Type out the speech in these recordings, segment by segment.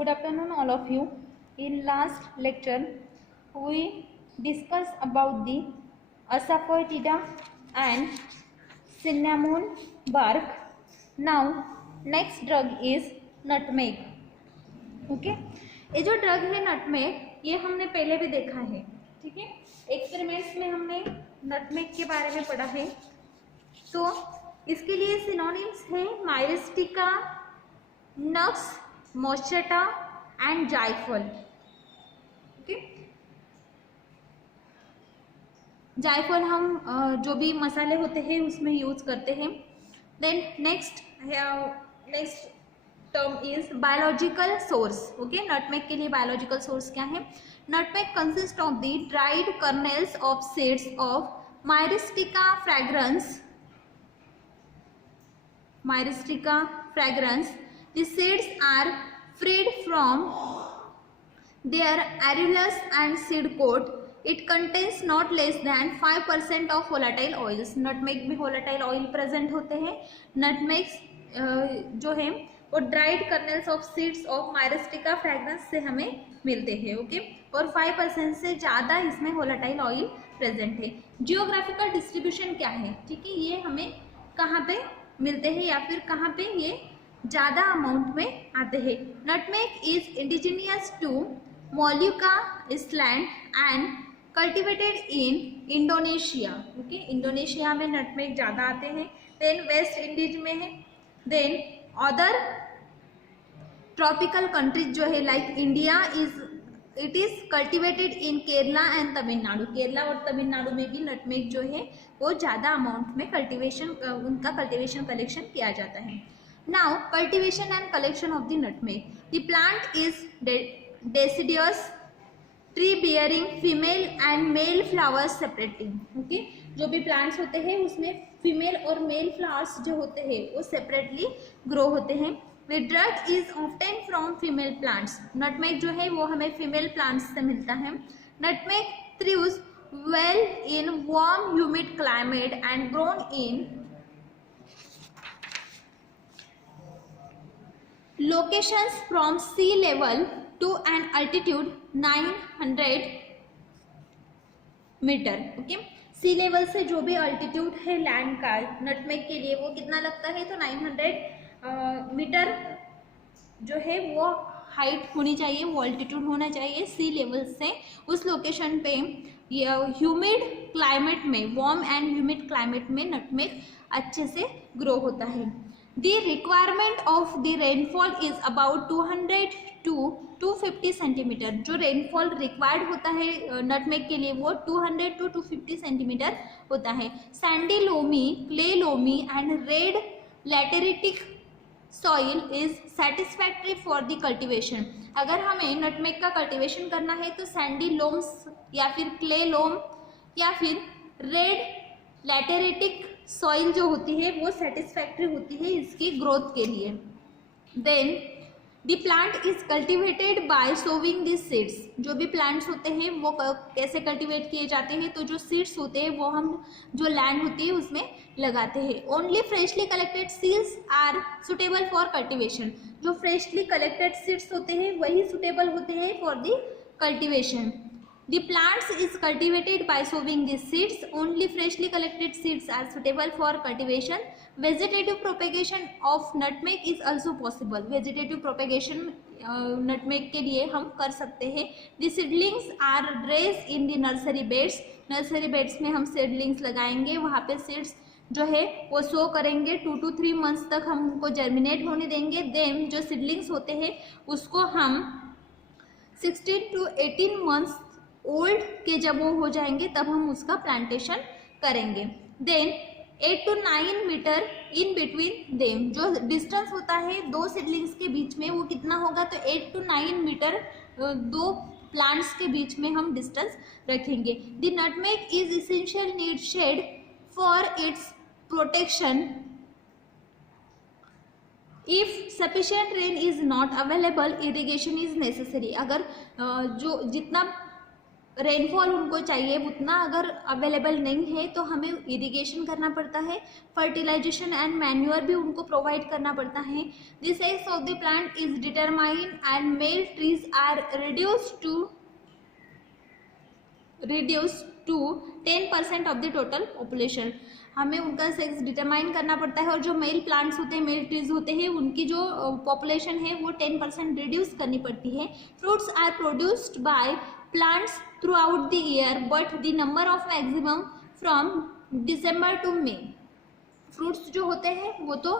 Good afternoon, all of you. In last lecture, we discussed about the Asafoetida and cinnamon bark. Now, next drug is nutmeg. Okay, ये जो drug है nutmeg, ये हमने पहले भी देखा है. ठीक है, एक्सपेरिमेंट्स में हमने नटमेग के बारे में पढ़ा है. तो इसके लिए सिनोनिम्स है माइरिस्टिका, नक्स, मोस्चेटा एंड जायफल. ओके, जायफल हम जो भी मसाले होते हैं उसमें यूज करते हैं. Then next term is biological source. Okay, nutmeg के लिए बायोलॉजिकल सोर्स क्या है? Nutmeg consist of the dried kernels of seeds of Myristica fragrans. The seeds are freed from their arillus and seed coat. It contains not less than 5% of volatile oils. Nutmeg में volatile oil present होते हैं. Nutmeg जो है वो dried kernels of seeds of Myristica fragrans से हमें मिलते हैं. ओके, और 5% से ज़्यादा इसमें volatile oil प्रेजेंट है. जियोग्राफिकल डिस्ट्रीब्यूशन क्या है? ठीक है, ये हमें कहाँ पे मिलते हैं या फिर कहाँ पे ये ज़्यादा अमाउंट में आते हैं. Nutmeg is indigenous to Molucca island and cultivated in Indonesia. Okay, Indonesia में नटमेग ज़्यादा आते हैं. देन वेस्ट इंडीज में है. देन अदर ट्रॉपिकल कंट्रीज जो है like India it is cultivated in Kerala and Tamil Nadu. Kerala और तमिलनाडु में भी नटमेग जो है वो ज़्यादा अमाउंट में उनका कल्टिवेशन कलेक्शन किया जाता है. Now cultivation and collection of the nutmeg. The plant is deciduous tree bearing female and male flowers separately. Okay, जो भी प्लांट्स होते हैं उसमें फीमेल और मेल फ्लावर्स जो होते हैं वो सेपरेटली ग्रो होते हैं. The drug is obtained from female plants. Nutmeg जो है वो हमें फीमेल प्लांट्स से मिलता है. Nutmeg thrives well in warm humid climate and grown in locations from sea level to an altitude 900 metre. Okay, sea level से जो भी अल्टीट्यूड है लैंड का नटमेग के लिए वो कितना लगता है? तो 900 मीटर जो है वो हाइट होनी चाहिए, वो अल्टीट्यूड होना चाहिए सी लेवल से. उस लोकेशन पे ह्यूमिड क्लाइमेट में, वार्म एंड ह्यूमिड क्लाइमेट में नटमेग अच्छे से ग्रो होता है. The requirement of the rainfall is about 200 to 250 centimetre. जो रेनफॉल रिक्वायर्ड होता है नटमेग के लिए वो 200 to 250 सेंटीमीटर होता है. Sandy loamy, clay loamy and red lateritic soil is satisfactory for the cultivation. अगर हमें नटमेग का कल्टिवेशन करना है तो सैंडी लोम्स या फिर क्ले लोम या फिर रेड लैटेरिटिक सॉइल जो होती है वो सेटिस्फैक्ट्री होती है इसकी ग्रोथ के लिए. Then the plant is cultivated by sowing the seeds. जो भी प्लांट्स होते हैं वो कैसे कल्टिवेट किए जाते हैं? तो जो सीड्स होते हैं वो हम जो लैंड होती है उसमें लगाते हैं. Only freshly collected seeds are suitable for cultivation. जो फ्रेशली कलेक्टेड सीड्स होते हैं वही सुटेबल होते हैं for the cultivation. The plants is cultivated by sowing the seeds. Only freshly collected seeds are suitable for cultivation. Vegetative propagation of nutmeg is also possible. Vegetative propagation nutmeg के लिए हम कर सकते हैं. The seedlings are raised in the nursery beds. Nursery beds में हम seedlings लगाएंगे, वहाँ पे seeds जो है वो सो करेंगे. 2 to 3 months तक हम उनको जर्मिनेट होने देंगे. देन जो seedlings होते हैं उसको हम 16 to 18 months ओल्ड के जब वो हो जाएंगे तब हम उसका प्लांटेशन करेंगे. Then 8 to 9 metre in between them. जो डिस्टेंस होता है दो सीडलिंग्स के बीच में वो कितना होगा? तो 8 to 9 मीटर दो प्लांट्स के बीच में हम डिस्टेंस रखेंगे. The nutmeg is essential need shade for its protection. If sufficient rain is not available irrigation is necessary. अगर जो जितना रेनफॉल उनको चाहिए उतना अगर अवेलेबल नहीं है तो हमें इरिगेशन करना पड़ता है, फर्टिलाइजेशन एंड मैन्यूअर भी उनको प्रोवाइड करना पड़ता है। This age of the plant is determined and male trees are reduced to 10% of the total population. हमें उनका सेक्स डिटरमाइन करना पड़ता है और जो मेल प्लांट्स होते हैं, मेल ट्रीज होते हैं, उनकी जो पॉपुलेशन है वो 10% रिड्यूस करनी पड़ती है। Fruits are produced by plants throughout the year but the number of maximum from December to May. Fruits जो होते हैं वो तो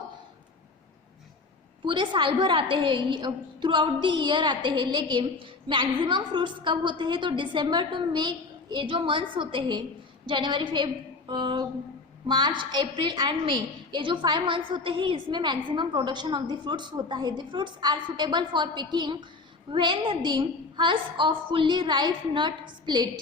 पूरे साल भर आते हैं, थ्रू आउट द ईयर आते हैं, लेकिन मैक्सिमम फ्रूट्स कब होते हैं तो दिसंबर टू मे, ये जो मंथ्स होते हैं जनवरी, मार्च, अप्रैल एंड मे, ये जो 5 मंथ्स होते हैं इसमें maximum production of the fruits होता है। The fruits are suitable for picking when the husk of fully ripe nut split.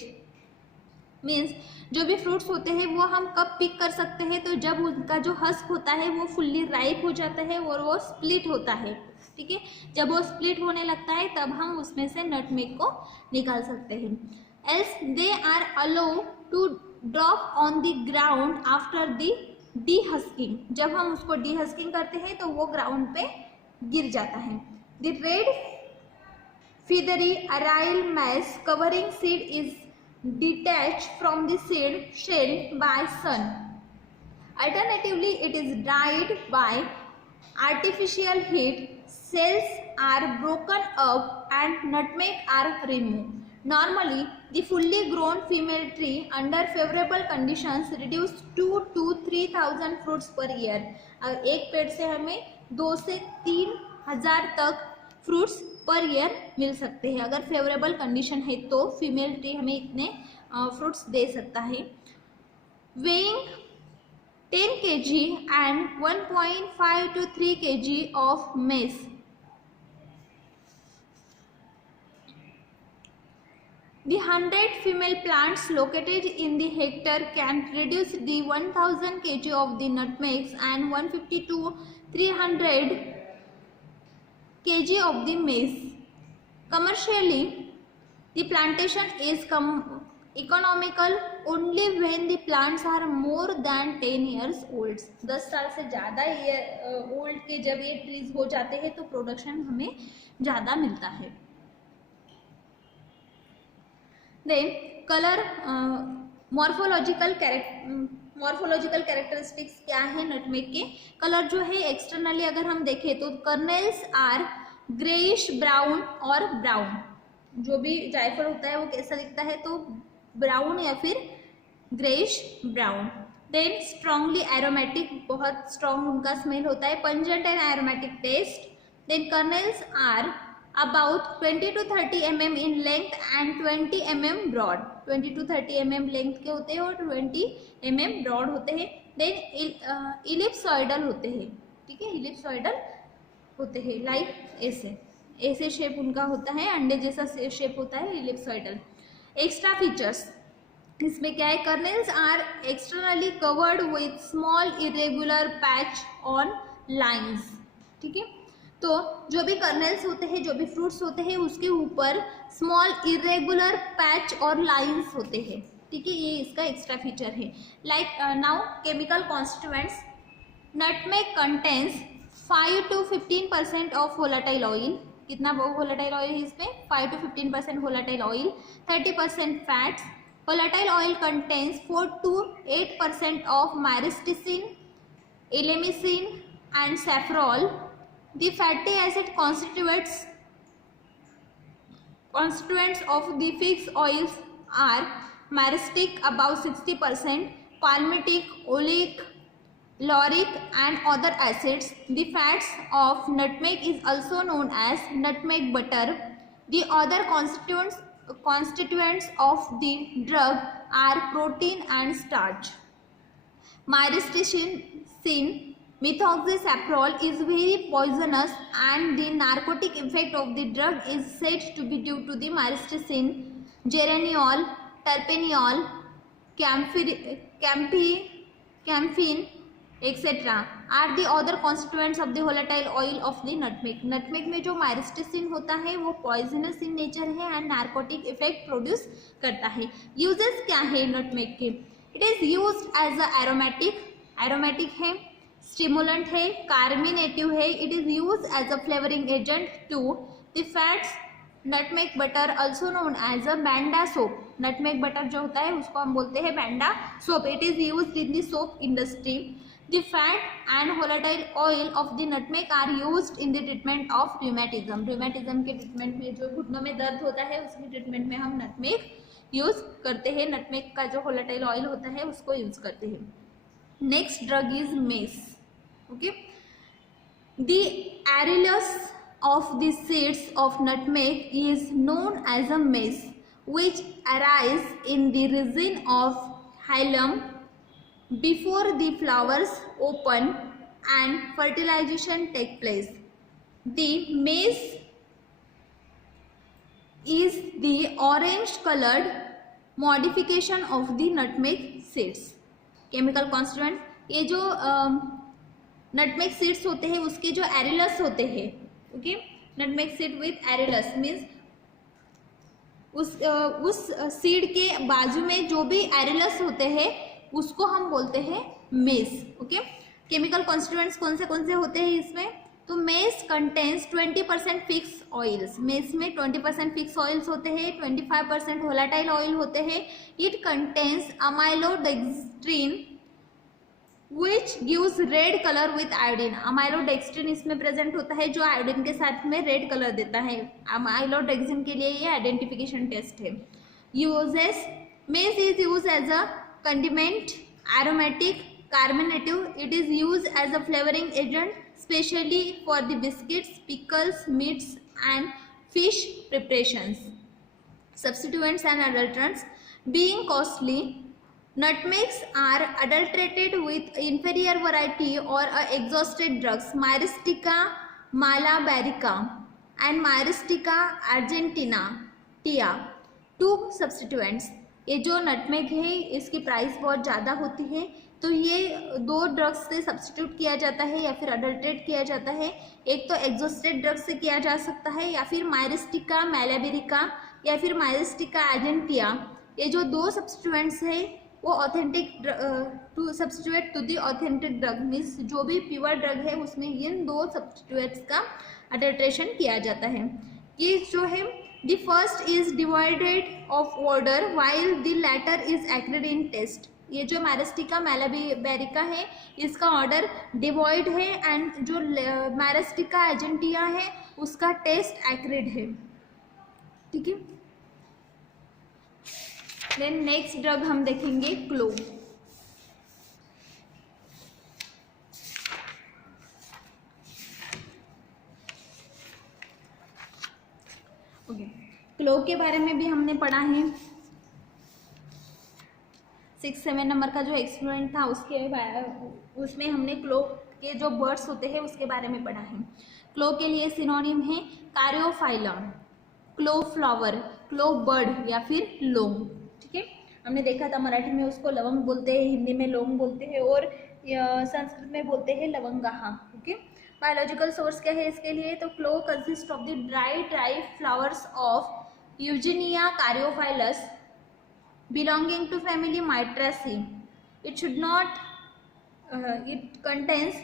Means जो भी फ्रूट्स होते हैं वो हम कब पिक कर सकते हैं तो जब उनका जो हस्क होता है वो फुल्ली राइप हो जाता है और वो स्प्लिट होता है। ठीक है, जब वो स्प्लिट होने लगता है तब हम उसमें से नटमेग को निकाल सकते हैं। Else they are allowed to drop on the ground after the dehusking. जब हम उसको डीहस्किंग करते हैं तो वो ग्राउंड पे गिर जाता है। The red feathery aril mass covering seed is detached from the seed shell by sun. Alternatively, it is dried by artificial heat. Cells are broken up and nutmeg are removed. Normally, the fully grown female tree under favorable conditions reduce 2 to 3,000 fruits per year. अगर एक पेड़ से हमें 2 से 3,000 तक fruits per year मिल सकते हैं। अगर फेवरेबल कंडीशन है तो फीमेल ट्री हमें इतने फ्रूट्स दे सकता है। Weighing 10 kg and 1.5 to 3 kg of mess. The 100 female plants located in the hectare can produce the 1000 kg of the nutmegs and 150 to 300 kg of the maize. Commercially, the plantation is economical only when the plants are more than 10 years old. 10 साल से ज़्यादा old के जब ये trees हो जाते हैं तो प्रोडक्शन हमें ज़्यादा मिलता है। देन कलर, मॉर्फोलॉजिकल कैरेक्टरिस्टिक्स क्या है नटमेग के। कलर जो है एक्सटर्नली अगर हम देखें तो कर्नेल्स आर ग्रेइश ब्राउन और ब्राउन। जो भी जायफल होता है वो कैसा दिखता है तो ब्राउन या फिर greyish brown. Then strongly aromatic, बहुत स्ट्रॉन्ग उनका स्मेल होता है। Pungent and aromatic taste. Then kernels are about 20 to 30 mm in length and 20 mm broad. 20 to 30 mm length के होते हैं और 20 mm ब्रॉड होते हैं। देन इलिप्सॉइडल होते हैं। ठीक है, इलिप्सॉइडल होते हैं लाइक ऐसे शेप उनका होता है, अंडे जैसा शेप होता है इलिप्सॉइडल। एक्स्ट्रा फीचर्स इसमें क्या है, kernels are externally covered with small irregular patch on lines. ठीक है, तो जो भी कर्नेल्स होते हैं, जो भी फ्रूट्स होते हैं उसके ऊपर स्मॉल इरेगुलर पैच और लाइंस होते हैं। ठीक है, ये इसका एक्स्ट्रा फीचर है। Like now chemical constituents, nutmeg contains 5 to 15% of volatile oil. कितना वोलेटाइल ऑयल है इसमें, 5 to 15% volatile oil, 30% fats. Volatile oil contains 4 to 8% of myristicin, elemicin and safrole. The fatty acid constituents of the fixed oils are myristic above 60%, palmitic, oleic, lauric and other acids. The fats of nutmeg is also known as nutmeg butter. The other constituents of the drug are protein and starch. Myristicin, methoxysaprol is very poisonous and the narcotic effect of the drug is said to be due to the myristicin, geraniol, terpeneol, camphene, etc. Are the other constituents of the volatile oil of the nutmeg. Nutmeg में जो myristicin होता है वो poisonous in nature है and narcotic effect produce करता है। Uses क्या है नटमेग के? It is used as a aromatic है, स्टिमुलेंट है, कार्मिनेटिव है, it is used as a flavouring agent to the fats. Nutmeg butter also known as a Banda soap. Nutmeg butter जो होता है उसको हम बोलते हैं बैंडा soap. It is used in the soap industry. The fat and volatile oil of the nutmeg are used in the treatment of rheumatism. Rheumatism के treatment में, जो घुटनों में दर्द होता है उसके ट्रीटमेंट में हम नटमेग यूज करते हैं। नटमेग का जो वोलेटाइल ऑयल होता है उसको यूज करते हैं। Next drug is mace. Okay, the arillus of the seeds of nutmeg is known as a mace, which arise in the region of hilum before the flowers open and fertilization take place. The mace is the orange colored modification of the nutmeg seeds. Chemical constituent, ये जो nutmeg seeds होते हैं उसके जो arillus होते हैं, okay, nutmeg seed with arillus means उस seed के बाजू में जो भी एरिलस होते हैं उसको हम बोलते हैं मेस। ओके, केमिकल कॉन्स्टिट्यूएंट्स कौन से होते हैं इसमें? तो mess contains 20% fix oils. Mess में 20% फिक्स ऑयल्स होते हैं, 25% वोलेटाइल ऑयल होते हैं। It contains amylodextrin which gives red color with iodine। Amylodextrin इसमें प्रेजेंट होता है जो आयोडीन के साथ में रेड कलर देता है। अमाइलोडेक्सिन के लिए ये आइडेंटिफिकेशन टेस्ट है। Uses, mace is use as a condiment, aromatic, carminative. It is use as a flavouring agent specially for the biscuits, pickles, meats and fish preparations. Substituents and adulterants, being costly, nutmegs are adulterated with inferior variety or exhausted drugs, Myristica malabarica and Myristica argentina tia, 2 substituents। ये जो nutmeg है इसकी price बहुत ज़्यादा होती है, तो ये 2 ड्रग्स से सब्स्टिट्यूट किया जाता है या फिर अडल्ट्रेट किया जाता है। एक तो एग्जॉस्टेड ड्रग से किया जा सकता है या फिर मायरिस्टिका मैलाबेरिका या फिर मायरिस्टिका आर्जेंटिया। ये जो 2 सब्स्टिट्यूएंट्स है वो authentic to substitute to the authentic drug means जो भी प्योर ड्रग है उसमें इन 2 सब्स्टिट्यूट्स का अडल्ट्रेशन किया जाता है। ये जो है the first is divided of order while the latter is acrid in taste. ये जो मैरिस्टिका मैलाबेरिका है इसका ऑर्डर डिवॉइड है एंड जो मैरिस्टिका आर्जेंटिया है उसका टेस्ट एक्रिड है। ठीक है, देन नेक्स्ट ड्रग हम देखेंगे क्लोव। ओके, क्लोव के बारे में भी हमने पढ़ा है। 6-7 नंबर का जो एक्सपेरिमेंट था उसमें हमने क्लोव के जो बर्ड्स होते हैं उसके बारे में पढ़ा है। क्लोव के लिए सिनोनिम है कारियोफाइलम, क्लोव फ्लावर, क्लोव बर्ड या फिर लौंग। ठीक है, हमने देखा था मराठी में उसको लवंग बोलते हैं, हिंदी में लौंग बोलते हैं और संस्कृत में बोलते हैं लवंगाहा। ओके, बायोलॉजिकल सोर्स क्या है इसके लिए? तो clove consist of the dry flowers of Eugenia caryophyllus belonging to family Mitraceae. It contains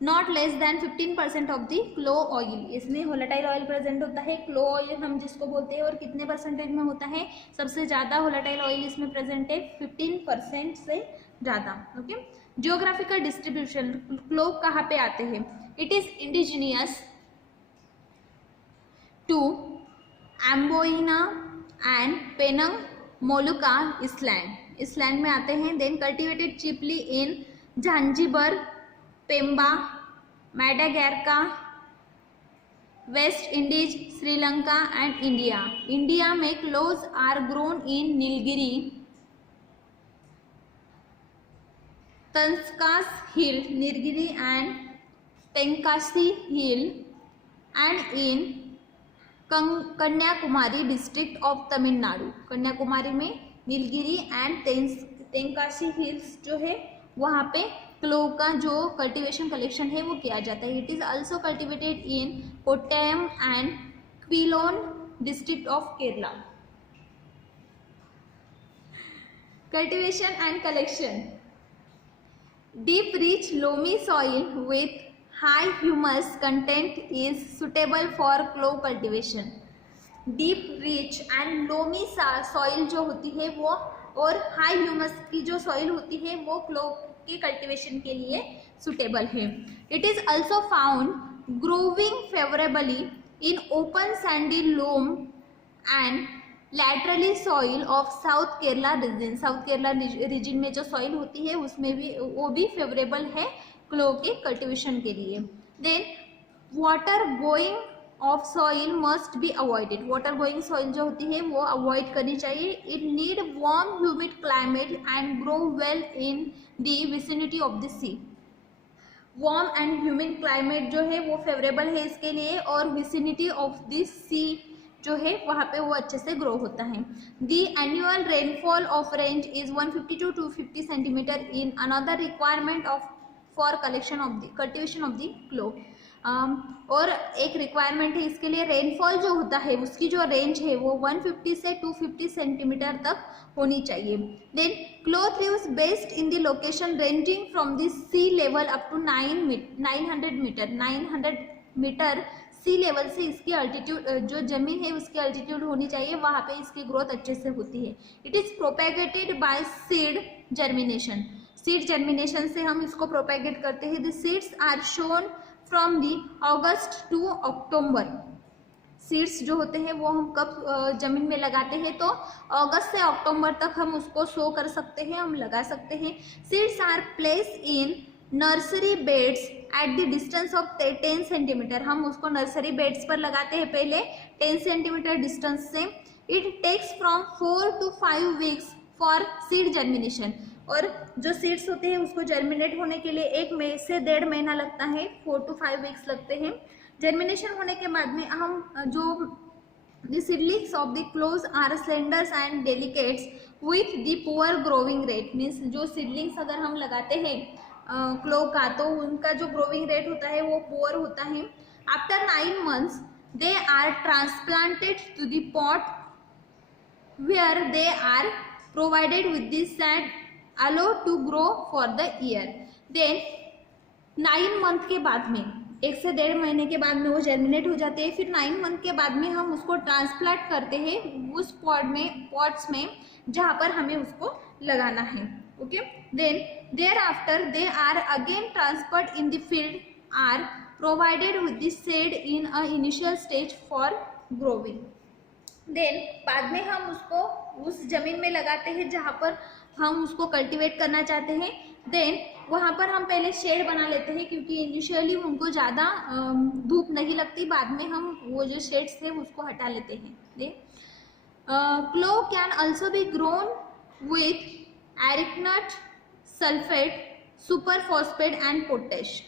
not less than 15% of the clove oil। इसमें वोलेटाइल ऑयल प्रेजेंट होता है, क्लोव ऑयल हम जिसको बोलते हैं, और कितने परसेंटेज में होता है? सबसे ज़्यादा वोलेटाइल ऑयल इसमें प्रेजेंट है, 15% से ज़्यादा। ओके, जियोग्राफिकल डिस्ट्रीब्यूशन, क्लोव कहाँ पे आते हैं? It is indigenous to Amboina and Penang Molucca island में आते हैं। Then cultivated chiefly in Zanzibar, Pemba, Madagascar, West Indies, Sri Lanka and India. India में cloves are grown in Nilgiri, Tenkasi hill, Nilgiri and Tenkasi hill and in Kanyakumari district of Tamil Nadu. Kanyakumari में Nilgiri and तेंकासी hills जो है वहाँ पे क्लो का जो कल्टीवेशन कलेक्शन है वो किया जाता है। It is also cultivated in Kottayam and Quilon district of Kerala. Cultivation and collection. Deep rich loamy soil with high humus content is suitable for clove cultivation. Deep rich and loamy soil जो होती है वो और high humus की जो soil होती है वो clove के cultivation के लिए suitable है। It is also found growing favorably in open sandy loam and laterally soil of south Kerala region. South Kerala region में जो सॉइल होती है उसमें भी वो भी फेवरेबल है क्लो के कल्टीवेशन के लिए। Then water going of soil must be avoided. Water going soil जो होती है वो अवॉइड करनी चाहिए। It need warm humid climate and grow well in the vicinity of the sea. Warm and humid climate जो है वो फेवरेबल है इसके लिए और विसिनिटी ऑफ द सी जो है वहाँ पे वो अच्छे से ग्रो होता है। The annual rainfall of range is 150 to 250 centimetre in another requirement of for collection of the cultivation of the clove. और एक रिक्वायरमेंट है इसके लिए, रेनफॉल जो होता है उसकी जो रेंज है वो 150 से 250 सेंटीमीटर तक होनी चाहिए। Then clove thrives best in the location ranging from the sea level up to 900 metre. 900 metre sea level से इसकी अल्टीट्यूड जो जमीन है उसकी अल्टीट्यूड होनी चाहिए, वहाँ पे इसकी ग्रोथ अच्छे से होती है। It is propagated by seed germination. Seed germination से हम इसको प्रोपेगेट करते हैं। The seeds are sown from the August to October. Seeds जो होते हैं वो हम कब जमीन में लगाते हैं तो अगस्त से अक्टूबर तक हम उसको शो कर सकते हैं, हम लगा सकते हैं। Seeds are place in nursery beds at the distance of 10 centimetre. हम उसको नर्सरी बेड्स पर लगाते हैं पहले 10 सेंटीमीटर डिस्टेंस से। It takes from 4 to 5 weeks for seed germination. और जो सीड्स होते हैं उसको जर्मिनेट होने के लिए 1 से 1.5 महीना लगता है, 4 to 5 वीक्स लगते हैं। जर्मिनेशन होने के बाद में हम जो the seedlings of the clove are slenders and delicates with the poor growing rate. Means जो सीडलिंग्स अगर हम लगाते हैं क्लो का तो उनका जो ग्रोविंग रेट होता है वो पुअर होता है। After 9 months they are transplanted to the pot where they are provided with the shade allow to grow for the year. Then 9 month के बाद में 1 से 1.5 महीने के बाद में वो जर्मिनेट हो जाते हैं। फिर 9 month के बाद में हम उसको ट्रांसप्लांट करते हैं उस पॉट्स में जहाँ पर हमें उसको लगाना है। Okay, then thereafter they are again transferred in the field, are provided with the seed in a initial stage for growing. Then बाद में हम उसको उस जमीन में लगाते हैं जहाँ पर हम उसको कल्टीवेट करना चाहते हैं। देन वहाँ पर हम पहले शेड बना लेते हैं क्योंकि इनिशियली उनको ज़्यादा धूप नहीं लगती, बाद में हम वो जो शेड्स थे उसको हटा लेते हैं। Clove can also be grown with arecanut, sulphate, super phosphate and potash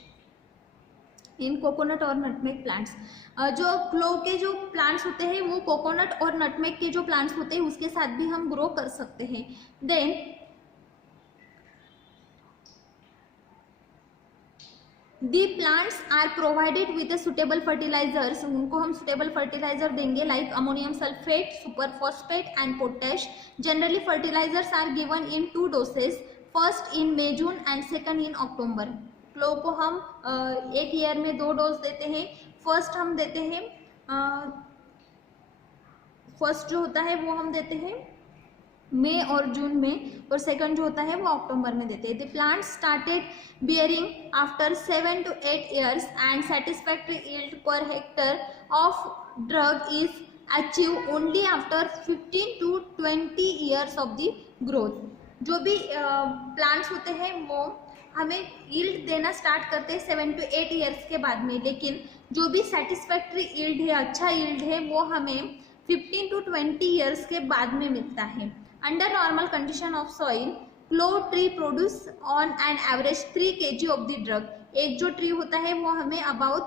in coconut और नटमेग प्लांट्स। जो क्लो के जो प्लांट्स होते हैं वो कोकोनट और नटमेग के जो प्लांट्स होते हैं उसके साथ भी हम ग्रो कर सकते हैं। Then the plants are provided with suitable fertilizers. उनको हम सुटेबल फर्टिलाइजर देंगे like ammonium sulphate, super phosphate and potash. Generally fertilizers are given in 2 doses, first in May June and second in October. Clove को हम 1 year में 2 dose देते हैं। First हम देते हैं फर्स्ट जो होता है वो हम देते हैं मई और जून में, और सेकंड जो होता है वो अक्टूबर में देते हैं। The plant started bearing after 7 to 8 years and satisfactory yield per hectare of drug is achieve only after 15 to 20 years of the growth. जो भी प्लांट्स होते हैं वो हमें यील्ड देना स्टार्ट करते हैं 7 to 8 years के बाद में, लेकिन जो भी सेटिस्फैक्ट्री यील्ड है, अच्छा यील्ड है, वो हमें 15 to 20 years के बाद में मिलता है। Under normal condition of soil clove tree produce on an average 3 kg of the drug. एक जो ट्री होता है वो हमें अबाउट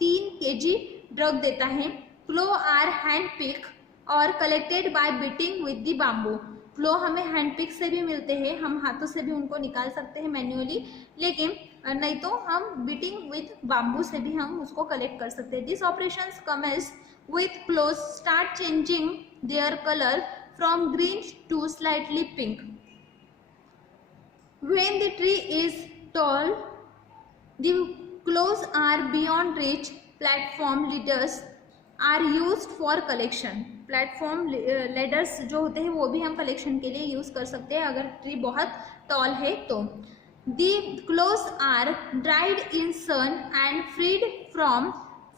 3 kg ड्रग देता है। क्लो आर हैंड पिक और collected by beating with the bamboo. Clove हमें हैंड पिक से भी मिलते हैं, हम हाथों से भी उनको निकाल सकते हैं मैन्युअली, लेकिन नहीं तो हम बीटिंग विथ बाम्बू से भी हम उसको कलेक्ट कर सकते हैं। This operations commence with clothes start changing their color from green to slightly pink. When the tree is tall, the clothes are beyond reach. Platform leaders are used for collection. Platform ladders जो होते हैं वो भी हम collection के लिए use कर सकते हैं अगर ट्री बहुत टॉल है तो। The clothes are dried in sun and freed from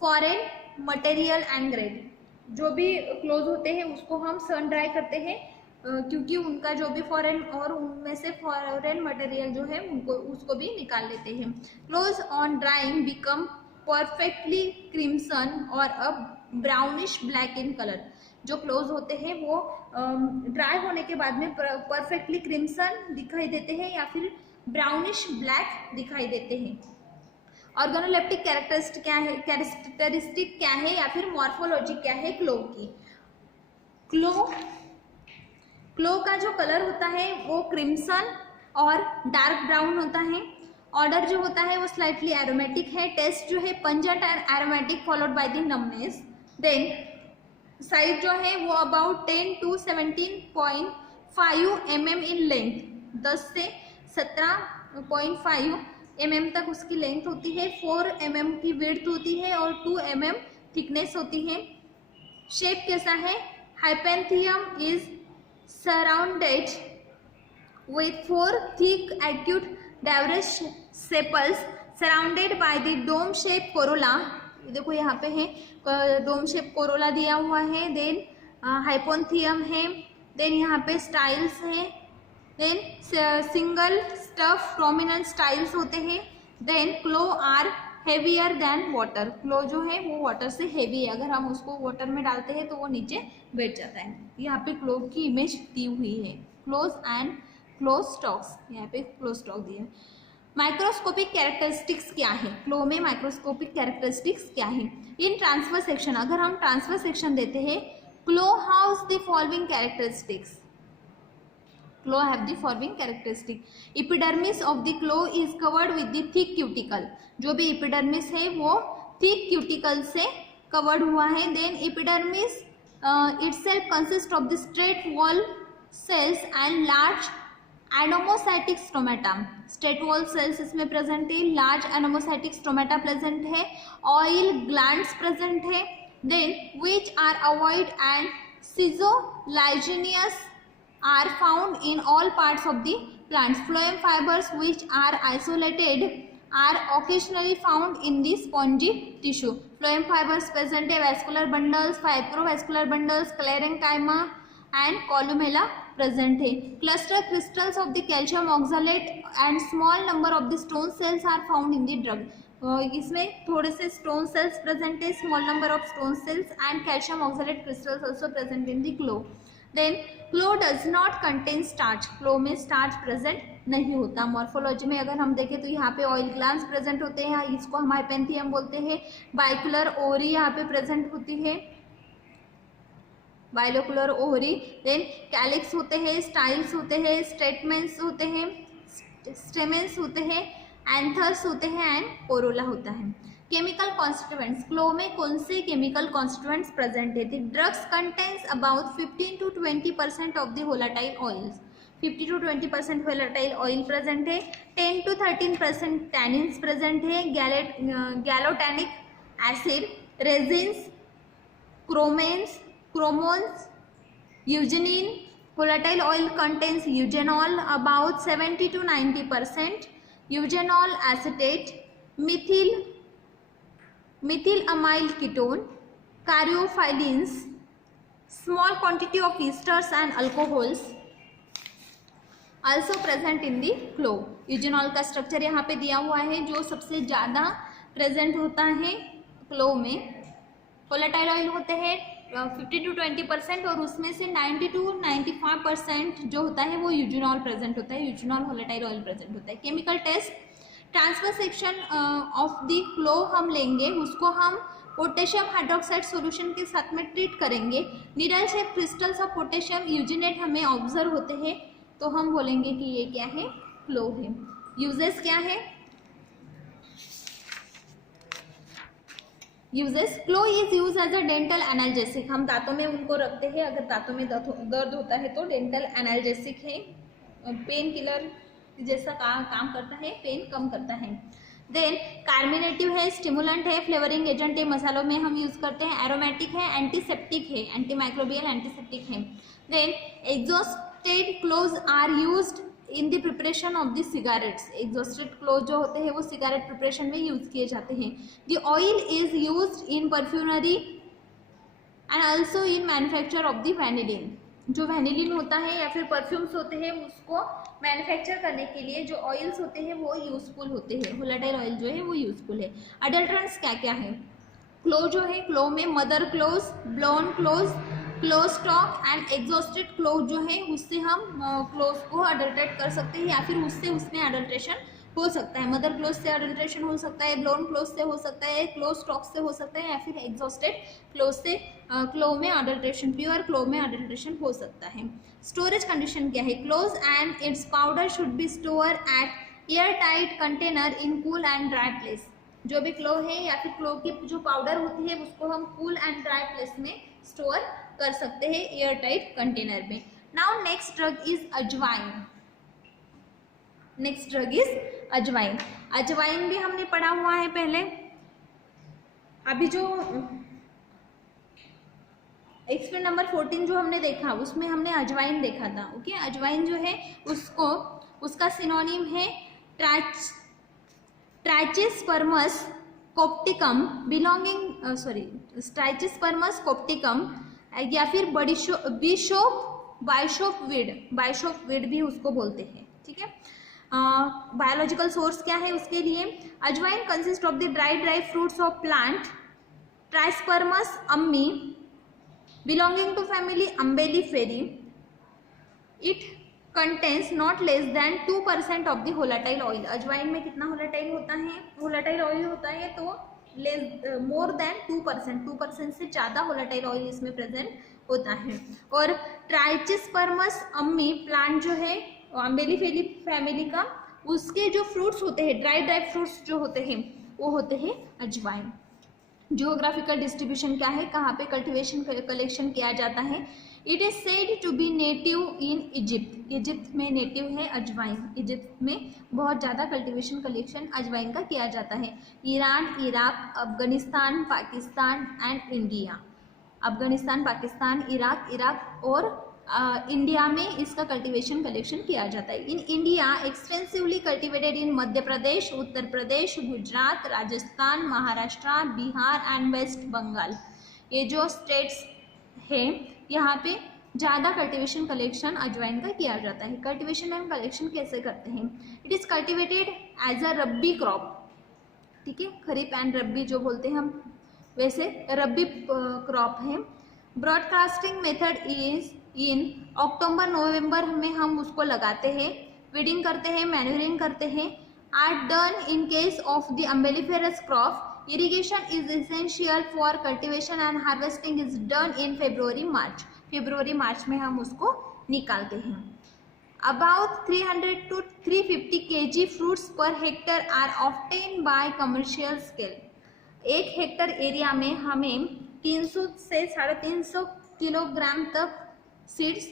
foreign material and grade. जो भी क्लोज होते हैं उसको हम सन ड्राई करते हैं क्योंकि उनका जो भी फॉरेन और उनमें से फॉरेन मटेरियल जो है उनको उसको भी निकाल लेते हैं। Close on drawing become perfectly crimson और अ ब्राउनिश ब्लैक इन कलर। जो क्लोज होते हैं वो ड्राई होने के बाद में परफेक्टली क्रिम्सन दिखाई देते हैं या फिर ब्राउनिश ब्लैक दिखाई देते हैं। ऑर्गेनोलेप्टिक कैरेक्टरिस्टिक क्या है या फिर मॉर्फोलॉजी क्या है क्लो की। क्लो का जो कलर होता है वो क्रिम्सन और डार्क ब्राउन होता है। ऑर्डर जो होता है वो स्लाइटली एरोमेटिक है। टेस्ट जो है pungent and aromatic followed by the numbness. Then size जो है वो about 10 to 17.5 mm in length, 10 से 17.5 mm तक उसकी लेंथ होती है। 4 mm की विड्थ होती है और 2 mm थिकनेस होती है। शेप कैसा है? Hypanthium is surrounded with 4 thick acute diverse sepals surrounded by the dome shape corolla. देखो यहाँ पे है डोम शेप कोरोला दिया हुआ है। देन हाइपोन्थियम है। देन यहाँ पे स्टाइल्स है। Then single stiff prominent styles होते हैं। Then clove are heavier than water. Clove जो है वो वाटर से हेवी है, अगर हम उसको वाटर में डालते हैं तो वो नीचे बैठ जाता है। यहाँ पे क्लो की इमेज दी हुई है। क्लोज एंड क्लो स्टॉक्स, यहाँ पे क्लो स्टॉक दिए। माइक्रोस्कोपिक कैरेक्टरिस्टिक्स क्या है? क्लो में माइक्रोस्कोपिक कैरेक्टरिस्टिक्स क्या है? इन ट्रांसफर सेक्शन, अगर हम ट्रांसफर सेक्शन देते हैं, clove house the following characteristics. Claw have the following characteristic. Epidermis of the claw is covered with the thick cuticle. जो भी epidermis है वो thick cuticle से covered हुआ है। Then epidermis itself consists of the straight wall cells and large anomocytic stomata. Straight wall cells इसमें present है, large anomocytic stomata present है, oil glands present है। Then which are ovoid and schizoligneous are found in all parts of the plants. Phloem fibers which are isolated are occasionally found in the spongy tissue. Phloem fibers present है, vascular bundles, fibrovascular bundles, sclerenchyma and columella present है। Cluster crystals of the calcium oxalate and small number of the stone cells are found in the drug. इसमें थोड़े से stone cells present है, small number of stone cells and calcium oxalate crystals also present in the clove. Then clove does not contain starch. Clove में starch present नहीं होता। Morphology में अगर हम देखें तो यहाँ पे ऑयल ग्लैंड्स प्रेजेंट होते हैं, इसको हम हाइपेंथियम बोलते हैं। बाइकुलर ओवरी यहाँ पे प्रेजेंट होती है, बाइलोकुलर ओवरी। देन कैलिक्स होते हैं, स्टाइल्स होते हैं, स्टेटमेंट्स होते हैं, स्टेमेंस होते हैं, एंथर्स होते हैं एंड कोरोला होता है। केमिकल कॉन्स्टिट्यूएंट्स, क्लो में कौन से केमिकल कॉन्स्टिट्यूएंट्स प्रेजेंट है? Drugs contains about 15 to 20% of the volatile oils. 50 to 20% volatile oil present है। 10 to 13% टैनिन्स प्रेजेंट है। Gallotannic acid, resins, chromones, eugenin. Volatile oil contains eugenol about 70 to 90%, eugenol acetate, methyl amyl ketone, caryophyllins, small quantity of esters and alcohols also present in the clove. Eugenol का structure यहाँ पे दिया हुआ है जो सबसे ज़्यादा प्रेजेंट होता है क्लो में। वोलेटाइल ऑयल होते हैं 50 to 20% और उसमें से 90 to 95% जो होता है वो यूजेनॉल प्रेजेंट होता है, यूजेनॉल वोलेटाइल ऑयल प्रेजेंट होता है। Chemical test, transfer section of the clove हम लेंगे, उसको हम पोटेशियम हाइड्रोक्साइड सॉल्यूशन के साथ में ट्रीट करेंगे, needle shape crystals of potassium eugenate हमें ऑब्जर्व होते हैं, तो हम बोलेंगे कि ये क्या है, क्लो है। यूजेस क्या है, uses, clove is use as a dental analgesic, हम दांतों में उनको रखते हैं, अगर दांतों में दर्द होता है तो डेंटल एनाल्जेसिक है, पेन किलर जैसा काम करता है, पेन कम करता है। देन कार्मिनेटिव है, स्टिमुलेंट है, फ्लेवरिंग एजेंट है, मसालों में हम यूज करते हैं, एरोमेटिक है, एंटीसेप्टिक है, एंटीमाइक्रोबियल एंटीसेप्टिक है। Then exhausted cloves are used in the preparation of the cigarettes, exhausted cloves जो होते हैं वो सिगारेट प्रिपरेशन में यूज किए जाते हैं। The oil is used in perfumery and also in manufacture of the vanillin, जो वैनिलिन होता है या फिर परफ्यूम्स होते हैं उसको मैन्युफैक्चर करने के लिए जो ऑयल्स होते हैं वो यूजफुल होते हैं, वोलेटाइल ऑयल जो है वो यूजफुल है। अडल्ट्रेंट्स क्या क्या है, क्लो जो है, क्लो में mother close, blown close, close stock and exhausted cloves जो है उससे हम क्लोज को अडल्ट्रेट कर सकते हैं या फिर उससे उसमें अडल्ट्रेशन हो सकता है। मदर क्लोज से अडल्ट्रेशन हो सकता है, ब्लोन क्लोज से हो सकता है, क्लोज स्टॉक से हो सकता है या फिर एग्जॉस्टेड क्लोज से क्लो में अडल्ट्रेशन, प्योर क्लो में अडल्ट्रेशन हो सकता है। स्टोरेज कंडीशन क्या है, cloves and its powder should be store at air tight container in cool and dry place, जो भी क्लो है या फिर क्लो की जो पाउडर होती है उसको हम कूल एंड ड्राई प्लेस में स्टोर कर सकते हैं, एयर टाइट कंटेनर में। नाउ नेक्स्ट ड्रग इज अजवाइन, नेक्स्ट ड्रग इज अजवाइन। अजवाइन भी हमने पढ़ा हुआ है पहले, अभी जो एक्सपेरिमेंट नंबर 14 जो हमने देखा उसमें हमने अजवाइन देखा था। ओके, अजवाइन जो है उसको उसका सिनोनिम है ट्राइचिस्पर्मस कोप्टिकम बिलोंगिंग ट्राइचिस्पर्मस कोप्टिकम या फिर बाइशोप वीड भी उसको बोलते हैं। ठीक है, बायोलॉजिकल सोर्स क्या है उसके लिए, ajwain consist of the dry fruits of plant Trachyspermum ammi belonging to family Umbelliferae, it contains not less than 2% of the volatile oil. Ajwain में कितना वोलेटाइल होता है, वोलेटाइल ऑयल होता है तो मोर देन 2% से ज़्यादा वोलेटाइल ऑयल इसमें प्रेजेंट होता है। और ट्राइचिस्पर्मस अम्मी प्लांट जो है अम्बेलिफेरी फैमिली का, उसके जो फ्रूट्स होते हैं ड्राई फ्रूट्स जो होते हैं वो होते हैं अजवाइन। जियोग्राफिकल डिस्ट्रीब्यूशन क्या है, कहाँ पे कल्टीवेशन कलेक्शन किया जाता है, it is said to be native in Egypt, Egypt में नेटिव है अजवाइन, इजिप्ट में बहुत ज़्यादा कल्टीवेशन कलेक्शन अजवाइन का किया जाता है। Iran, Iraq, Afghanistan, Pakistan and India, Afghanistan, Pakistan, Iraq और इंडिया में इसका कल्टीवेशन कलेक्शन किया जाता है। In India extensively cultivated in Madhya Pradesh, Uttar Pradesh, Gujarat, Rajasthan, Maharashtra, Bihar and West Bengal, ये जो स्टेट्स हैं यहाँ पे ज़्यादा कल्टीवेशन कलेक्शन अजवाइन का किया जाता है। कल्टीवेशन एंड कलेक्शन कैसे करते हैं, it is cultivated as a rabi crop. ठीक है, खरीफ एंड रब्बी जो बोलते हैं हम, वैसे रब्बी क्रॉप है। ब्रॉडकास्टिंग मेथड इज इन अक्टूबर नवंबर में हम उसको लगाते हैं, वीडिंग करते हैं, मैन्यूरिंग करते हैं। Are done in case of the umbelliferous crop, irrigation is essential for cultivation and harvesting is done in February March में हम उसको निकालते हैं। About 300 to 350 kg fruits per hectare are obtain by commercial scale, 1 hectare area में हमें 300 से 350 kilogram तक seeds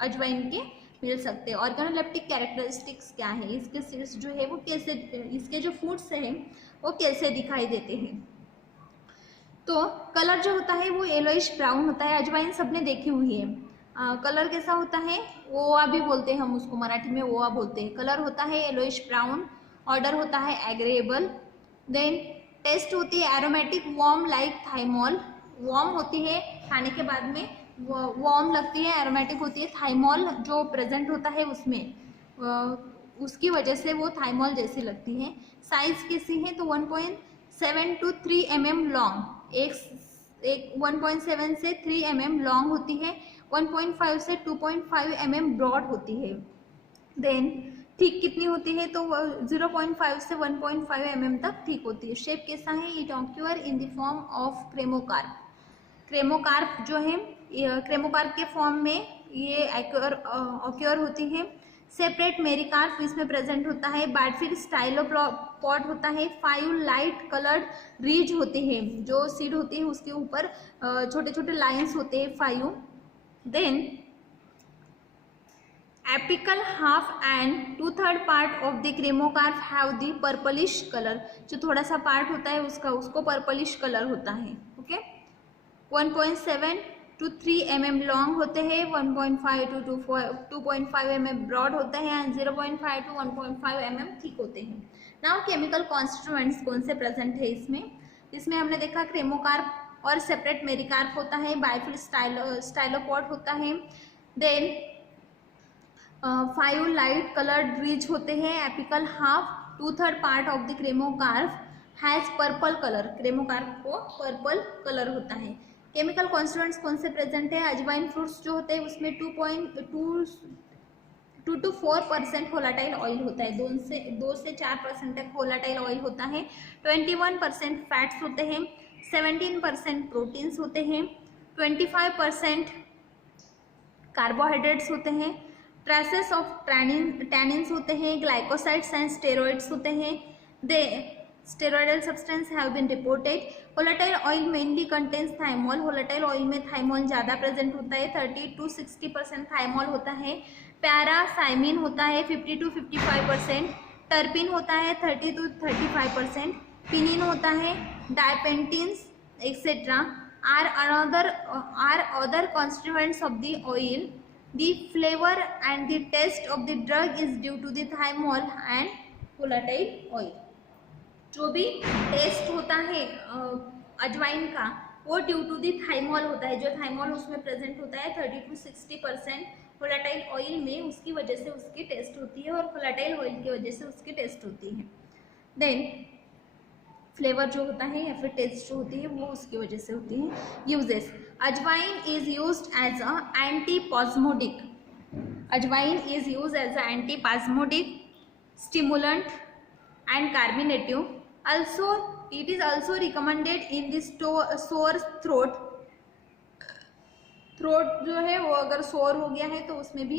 अजवाइन के मिल सकते हैं। ऑर्गेनोलेप्टिक कैरेक्टरिस्टिक्स क्या है, इसके सीड्स जो है वो कैसे, इसके जो फ्रूट्स हैं वो कैसे दिखाई देते हैं, तो कलर जो होता है वो येलोइश ब्राउन होता है। अजवाइन सबने देखी हुई है, कलर कैसा होता है, ओवा भी बोलते हैं हम उसको, मराठी में ओवा बोलते हैं। कलर होता है येलोइश ब्राउन, ऑर्डर होता है एग्रेएबल, देन टेस्ट होती है aromatic, warm like thymol, warm होती है खाने के बाद में वार्म लगती है, एरोमेटिक होती है। थाइमोल जो प्रेजेंट होता है उसमें उसकी वजह से वो थाइमोल जैसी लगती है। साइज कैसी है तो 1.7 to 3 mm लॉन्ग, एक 1.7 से 3 mm लॉन्ग होती है, 1.5 से 2.5 mm ब्रॉड होती है। देन थिक कितनी होती है, तो 0.5 से 1.5 mm तक थिक होती है। शेप कैसा है, it occur in the form of cremocarp. Cremocarp जो है, क्रेमोकार्प के फॉर्म में ये ऑक्यूअर होती है। सेपरेट मेरिकार्प इसमें प्रेजेंट होता है। बारफिल स्टाइलोपॉड होता है। 5 लाइट कलर्ड रीज होते हैं, जो सीड होती है उसके ऊपर छोटे छोटे लाइंस होते हैं 5। Then apical half and 2/3 part of the cremocarp have the purplish colour. जो थोड़ा सा पार्ट होता है उसका, उसको पर्पलिश कलर होता है। ओके, 1.7 to 3 mm लॉन्ग होते हैं, 1.5 to 2.5 mm ब्रॉड होते हैं एंड 0.5 to 1.5 mm थिक होते हैं। नाउ केमिकल कॉन्स्टिट्यूएंट्स कौन से प्रेजेंट है इसमें हमने देखा क्रेमोकार्प और सेपरेट मेरिकार्प होता है। बाइफिल स्टाइलोपॉड होता है। देन 5 लाइट कलर्ड रीज होते हैं। Apical half 2/3 part of the cremocarp has purple colour. Cremocarp को पर्पल कलर होता है। केमिकल कॉन्स्टिट्यूएंट्स कौन से प्रेजेंट है, अजवाइन फ्रूट्स जो होते हैं उसमें 2 to 4% वोलाटाइल ऑयल होता है। 2 से 4% तक वोलाटाइल ऑयल होता है। 21% फैट्स होते हैं। 17% प्रोटीन्स होते हैं। 25% कार्बोहाइड्रेट्स होते हैं। ट्रेसेस ऑफ टैनिन्स होते हैं। ग्लाइकोसाइड्स एंड स्टेरॉइड्स होते हैं। The steroidal substance have been reported. Volatile oil mainly contains thymol. Volatile oil में थाइमोल ज़्यादा प्रेजेंट होता है। 30 to 60% थाइमोल होता है। पैरासाइमिन होता है 50 to 55%। टर्पिन होता है 30 to 35%। पिनिन होता है। Dipentenes etcetera are other constituents of the oil. The flavour and the taste of the drug is due to the thymol and volatile oil. जो भी टेस्ट होता है अजवाइन का वो ड्यू टू दी थाइमोल होता है। जो थाइमोल उसमें प्रेजेंट होता है 30 to 60% वोलेटाइल ऑयल में, उसकी वजह से उसकी टेस्ट होती है और वोलेटाइल ऑयल की वजह से उसकी टेस्ट होती है। देन फ्लेवर जो होता है या फिर टेस्ट जो होती है वो उसकी वजह से होती है। Uses, ajwain is used as a antispasmodic. Ajwain is used as a antispasmodic, stimulant and carminative. Also it is also recommended in the sore throat जो है वो अगर सोर हो गया है तो उसमें भी,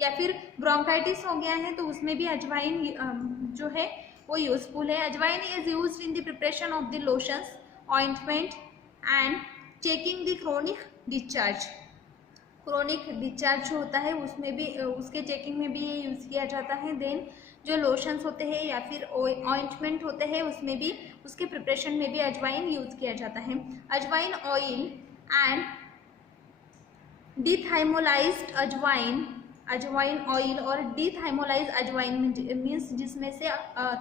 या फिर ब्रोंकाइटिस हो गया है तो उसमें भी अजवाइन जो है वो यूजफुल है। अजवाइन is used in the preparation of the lotions, ointment and checking the chronic discharge. Chronic discharge जो होता है उसमें भी, उसके चेकिंग में भी ये यूज़ किया जाता है। देन जो लोशंस होते हैं या फिर ऑइंटमेंट होते हैं उसमें भी, उसके प्रिपरेशन में भी अजवाइन यूज़ किया जाता है। अजवाइन ऑयल एंड डिथाइमोलाइज्ड अजवाइन ऑयल और डिथाइमोलाइज्ड अजवाइन मीन्स जिसमें से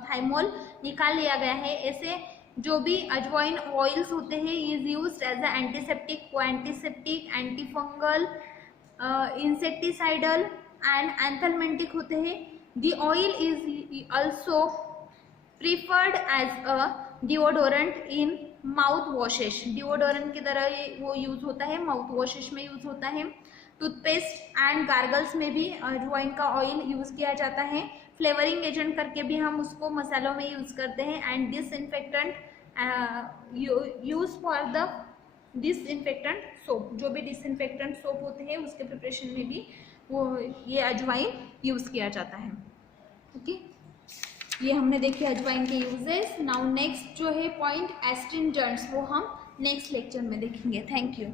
थाइमोल निकाल लिया गया है। ऐसे जो भी अजवाइन ऑयल्स होते हैं is used as a antiseptic, coantiseptic, antifungal, insecticidal and anthelmintic होते हैं। The oil is also preferred as a deodorant in mouth washes. Deodorant की तरह ये वो यूज होता है, माउथ वॉशेस में यूज होता है। टूथपेस्ट एंड गार्गल्स में भी अजवाइन का ऑयल यूज किया जाता है। फ्लेवरिंग एजेंट करके भी हम उसको मसालों में यूज करते हैं। And disinfectant use for the disinfectant soap. जो भी डिसइंफेक्टेंट सोप होते हैं उसके प्रिपरेशन में भी वो ये अजवाइन यूज़ किया जाता है। ओके, ये हमने देखे अजवाइन के यूजेस। नाउ नेक्स्ट जो है पॉइंट एस्ट्रिंजेंट्स, वो हम नेक्स्ट लेक्चर में देखेंगे। Thank you.